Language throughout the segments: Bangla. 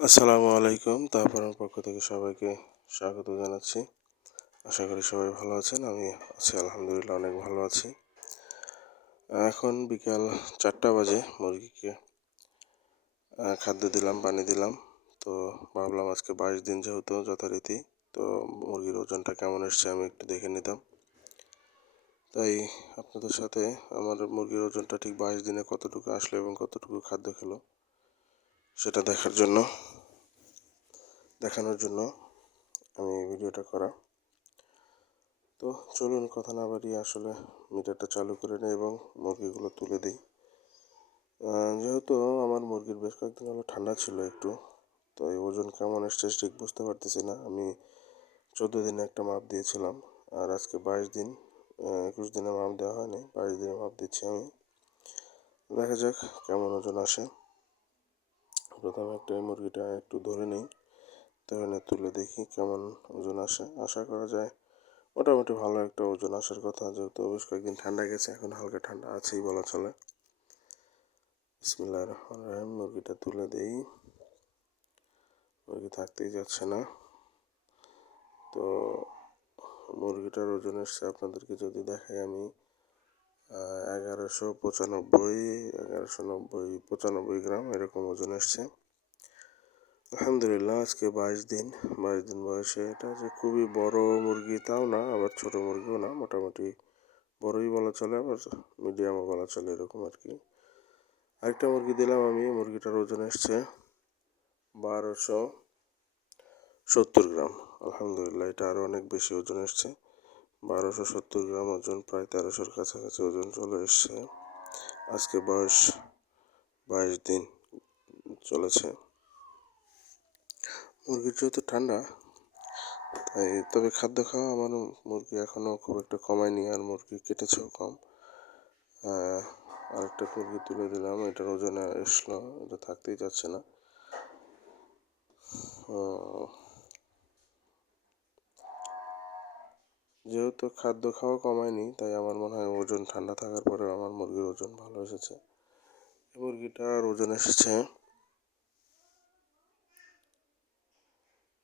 আসসালামু আলাইকুম। তারপরের পক্ষ থেকে সবাইকে স্বাগত জানাচ্ছি। আশা করি সবাই ভালো আছেন, আমি আছি আলহামদুলিল্লাহ অনেক ভালো আছি। এখন বিকাল চারটা বাজে মুরগিকে খাদ্য দিলাম, পানি দিলাম। তো ভাবলাম আজকে বাইশ দিন যেহেতু যথারীতি, তো মুরগির ওজনটা কেমন এসছে আমি একটু দেখে নিতাম। তাই আপনাদের সাথে আমার মুরগির ওজনটা ঠিক বাইশ দিনে কতটুকু আসলো এবং কতটুকু খাদ্য খেলো। সেটা দেখার জন্য, দেখানোর জন্য আমি এই ভিডিওটা করা। তো চলুন কথা না বাড়িয়ে আসলে মিটারটা চালু করে নিই এবং মুরগিগুলো তুলে দিই। যেহেতু আমার মুরগির বেশ কয়েকদিন হলো ঠান্ডা ছিল একটু, তো এই ওজন কেমন এসছে ঠিক বুঝতে পারতেছি না। আমি চোদ্দ দিনে একটা মাপ দিয়েছিলাম আর আজকে বাইশ দিন একুশ দিনে মাপ দেওয়া হয়নি, বাইশ দিনে মাপ দিচ্ছি আমি। দেখা যাক কেমন ওজন আসে। প্রথমে একটা মুরগিটা একটু ধরে নিই। ধরে নিয়ে তুলে দেখি কেমন ওজন আসে। আশা করা যায় মোটামুটি ভালো একটা ওজন আসার কথা। যেহেতু বেশ কয়েকদিন ঠান্ডা গেছে, এখন হালকা ঠান্ডা আছেই বলা চলে। বিসমিল্লাহ রহমান রহিম, মুরগিটা তুলে দেই। মুরগি থাকতেই যাচ্ছে না। তো মুরগিটার ওজন এসছে, আপনাদেরকে যদি দেখাই আমি। এগারোশো পঁচানব্বই, এগারোশো নব্বই, পঁচানব্বই গ্রাম এরকম ওজন এসছে আলহামদুলিল্লাহ, আজকে বাইশ দিন। বাইশ দিন বয়সে এটা যে খুবই বড় মুরগি তাও না, আবার ছোট মুরগিও না, মোটামুটি বড়ই বলা চলে, আবার মিডিয়ামও বলা চলে এরকম আর কি। আরেকটা মুরগি দিলাম আমি মুরগিটার ওজন এসছে বারোশো সত্তর গ্রাম। আলহামদুলিল্লাহ, এটা আরও অনেক বেশি ওজন এসছে বারোশো সত্তর গ্রাম ওজন, প্রায় তেরোশোর কাছাকাছি ওজন চলে এসছে। আজকে বয়স বাইশ দিন চলেছে। মুরগির যেহেতু ঠান্ডা, তাই তবে খাদ্য খাওয়া আমার মুরগি এখনও খুব একটা কমায়নি আর মুরগি কেটেছেও কম। আরেকটা মুরগি তুলে দিলাম, এটার ওজনে এসলো, এটা থাকতেই যাচ্ছে না। যেহেতু খাদ্য খাওয়া কমায়নি, তাই আমার মনে হয় ওজন ঠান্ডা থাকার পরে আমার মুরগির ওজন ভালো এসেছে। মুরগিটার ওজন এসেছে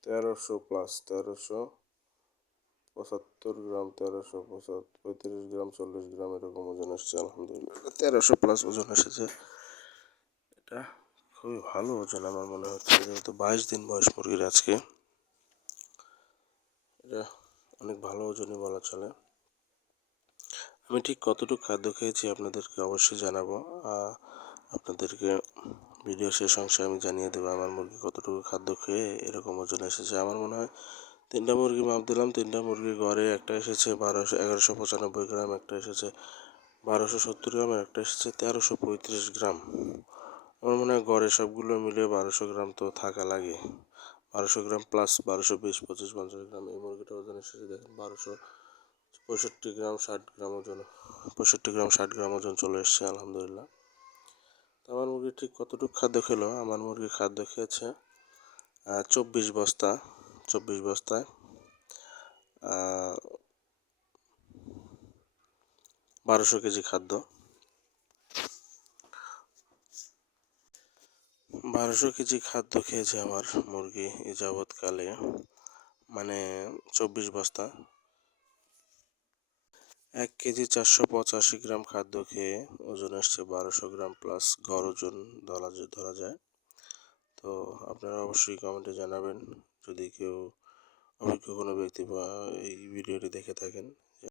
তেরোশো প্লাস তেরোশো পঁচাত্তর গ্রাম, তেরোশো পঁচাত্তর, পঁয়ত্রিশ গ্রাম, চল্লিশ গ্রাম এরকম ওজন এসেছে, আলহামদুলিল্লাহ। তেরোশো প্লাস ওজন এসেছে। এটা খুবই ভালো ওজন আমার মনে হচ্ছে, যেহেতু বাইশ দিন বয়স মুরগির আজকে। এটা অনেক ভালো ওজনই বলা চলে। আমি ঠিক কতটুকু খাদ্য খেয়েছি আপনাদেরকে অবশ্যই জানাব। আপনাদেরকে ভিডিও শেষ অংশে আমি জানিয়ে দেবো আমার মুরগি কতটুকু খাদ্য খেয়ে এরকম ওজন এসেছে। আমার মনে হয় তিনটা মুরগি মাপ দিলাম, তিনটা মুরগি গড়ে একটা এসেছে বারোশো, এগারোশো পঁচানব্বই গ্রাম, একটা এসেছে বারোশো সত্তর গ্রাম, একটা এসেছে তেরোশো পঁয়ত্রিশ গ্রাম। আমার মনে হয় গড়ে সবগুলো মিলে বারোশো গ্রাম তো থাকা লাগে। বারোশো গ্রাম প্লাস বারোশো বিশ, পঁচিশ, পঞ্চাশ গ্রাম এই মুরগিটা ওজন এসেছে দেখেন বারোশো পঁয়ষট্টি গ্রাম, ষাট গ্রাম ওজন, পঁয়ষট্টি গ্রাম, ষাট গ্রাম ওজন চলে এসছে, আলহামদুলিল্লাহ। আমার মুরগি ঠিক কতটুকু খাদ্য খেলো? আমার মুরগি খাদ্য খেয়েছে চব্বিশ বস্তা, চব্বিশ বস্তায় বারোশো কেজি খাদ্য। বারোশো কেজি খাদ্য খেয়েছে আমার মুরগি এ যাবৎকালে মানে চব্বিশ বস্তা। এক কেজি চারশো পঁচাশি গ্রাম খাদ্য খেয়ে ওজন আসছে বারোশো গ্রাম প্লাস গড় ওজন ধরা ধরা যায়। তো আপনারা অবশ্যই কমেন্টে জানাবেন, যদি কেউ অভিজ্ঞ কোনো ব্যক্তি বা এই ভিডিওটি দেখে থাকেন।